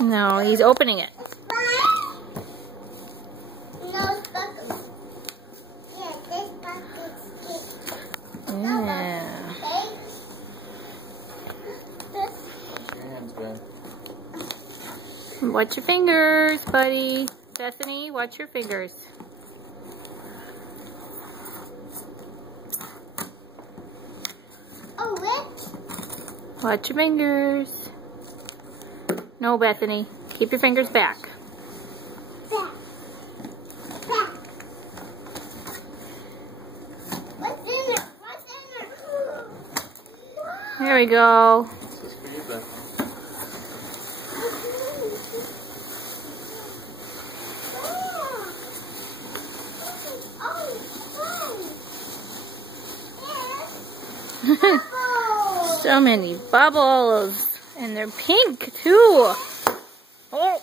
No, he's opening it. Yeah. Watch your fingers, buddy. Bethany, watch your fingers. Oh, which? Watch your fingers. No, Bethany. Keep your fingers back. Back. Back. What's in there? What's in there? There we go. This is for you, Bethany. So many bubbles. And they're pink, too. Oh.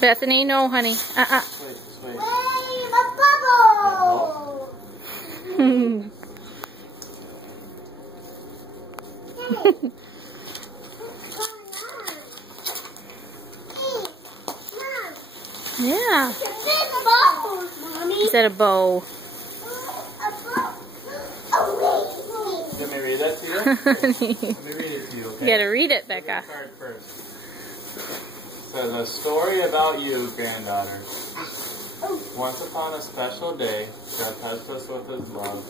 Bethany, no, honey. Wait. A bubble. Yeah. Mommy. Is that a bow? Let me read that to you? Let me read it to you, okay? You gotta read it, Becca. Read the card first. It says, a story about you, granddaughter. Once upon a special day, God touched us with His love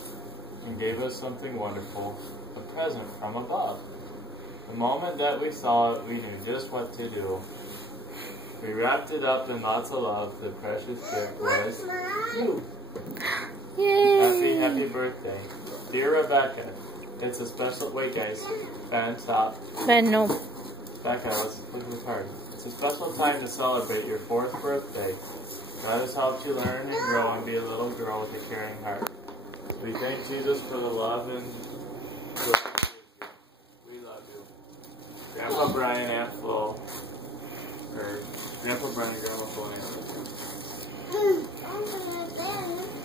and gave us something wonderful, a present from above. The moment that we saw it, we knew just what to do. We wrapped it up in lots of love. The precious gift was you. Yay! Happy birthday. Dear Rebecca, it's a special... Wait, guys. Ben, stop. Ben, no. Becca, let's look at the card. It's a special time to celebrate your 4th birthday. God has helped you learn and grow and be a little girl with a caring heart. We thank Jesus for the love and good we love you. Grandpa Brian, Aunt Flo. Or Grandpa Brian and Grandma Flo and Aunt Flo.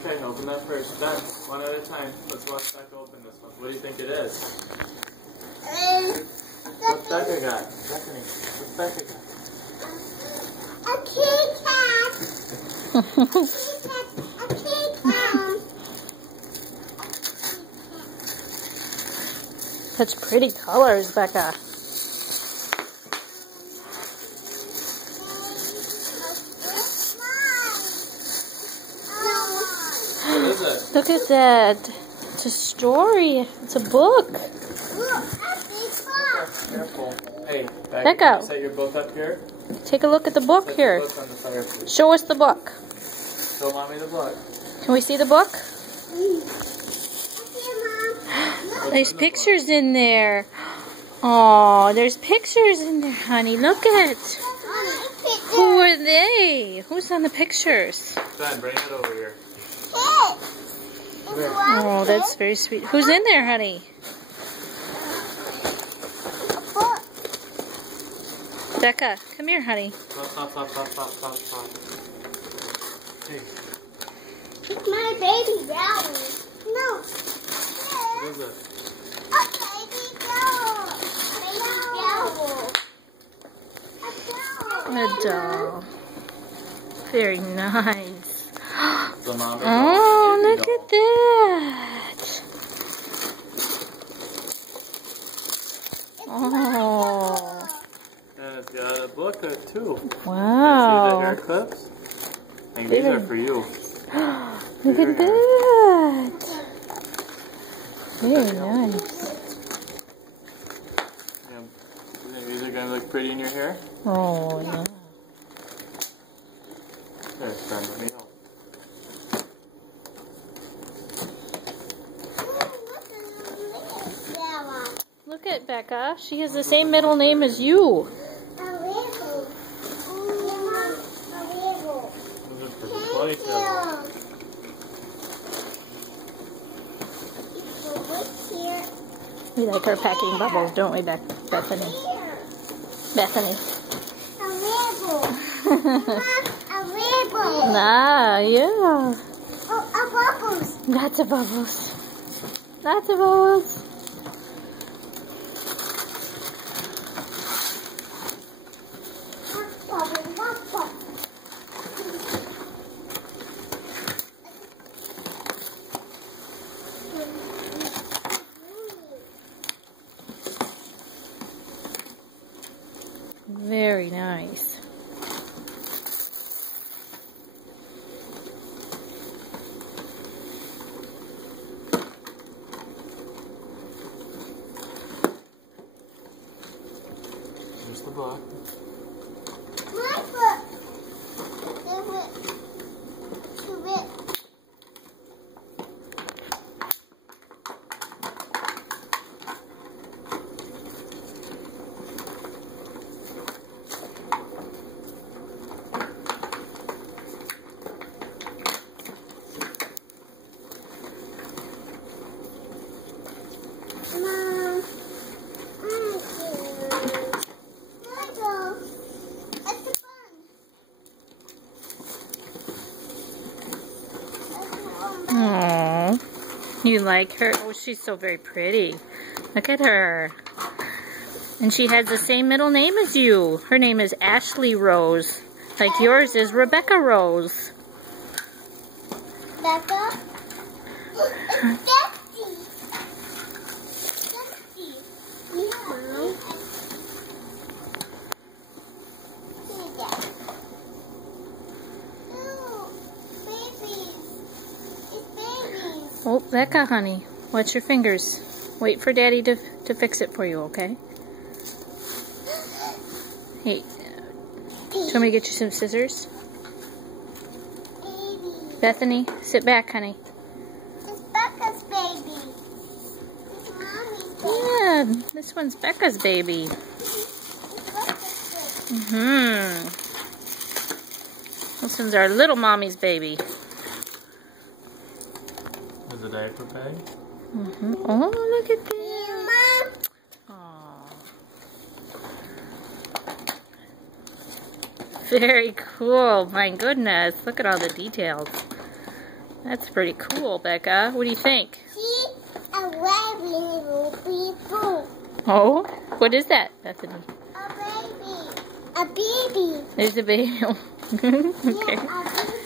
Okay, open that first. Then, one at a time. Let's watch Becca open this one. What do you think it is? What's Becca got? Bethany, what's Becca got? A kitty cat. A kitty cat. Such pretty colors, Becca. What is it? Look at that. It's a story. It's a book. Look, a big box. Careful. Hey, Becca. Can you set your book up here? Take a look at the book Set here. the book on the fire, please. Show us the book. Show Mommy the book. Can we see the book? Okay, Mom. There's pictures in there. Oh, there's pictures in there, honey. Look at. Who are they? Who's on the pictures? Ben, bring it over here. Oh, that's very sweet. Who's in there, honey? Becca, come here, honey. Pop. Hey, It's my baby owl. No. what is it? A baby owl. Baby owl. A doll. Very nice. The mom Oh, look at that. Oh, And it's got a book or two. See the wow. hair clips? I think these are for you. Look at that. Very nice. Yeah. You think these are going to look pretty in your hair? Oh, yeah. There, Ben, let me help. Look at Becca. She has the same middle name as you. Those are for the ponytail. We like our packing bubbles, don't we, Bethany? Bethany. Ah, yeah. Oh, a bubbles. Lots of bubbles. Lots of bubbles. book. My book. Give it. Give it. Mom. Michael. It's fun. Aww. You like her? Oh, she's so very pretty. Look at her. And she has the same middle name as you. Her name is Ashley Rose. Like yours is Rebecca Rose. Becca. It's Dusty. Dusty. Yeah. Oh, Becca, honey. Watch your fingers. Wait for Daddy to fix it for you, okay? Hey, do you want me to get you some scissors? Bethany, sit back, honey. It's Becca's baby. It's Mommy's baby. Yeah, this one's Becca's baby. It's Becca's baby. This one's our little mommy's baby. Is the diaper bag? Oh, look at that. Mom. Aw. Very cool. My goodness. Look at all the details. That's pretty cool, Becca. What do you think? See? A baby little people. Oh, what is that, Bethany? A baby. A baby. There's a baby. Okay. Yeah, a baby.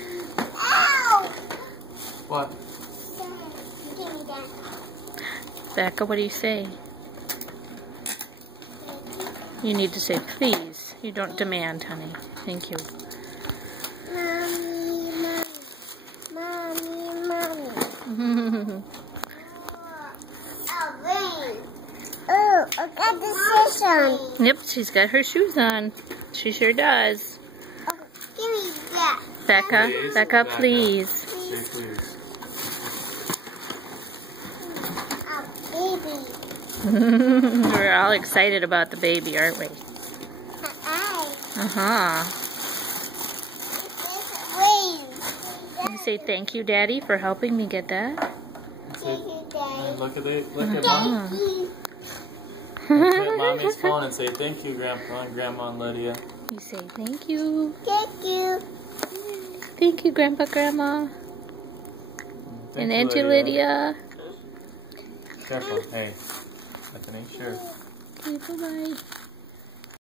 Ow! What? Dad, give me that. Becca, what do you say? You need to say please. You don't demand, honey. Thank you. Mommy, mommy. Mommy, mommy. Oh, rain. Oh, I got the session. Yep, she's got her shoes on. She sure does. Oh, give me that. Becca, Please, Becca, Becca. please. Say please. Oh, baby. We're all excited about the baby, aren't we? Uh-huh. You say thank you, Daddy, for helping me get that. Thank you, Daddy. Look at Mom. Thank you. Look at Mommy's phone and say thank you, Grandpa and Grandma and Lydia. You say thank you. Thank you. Thank you, Grandpa, Grandma. Thank And you, Auntie Lydia. Careful. Hey. Bethany, sure. Okay, bye-bye.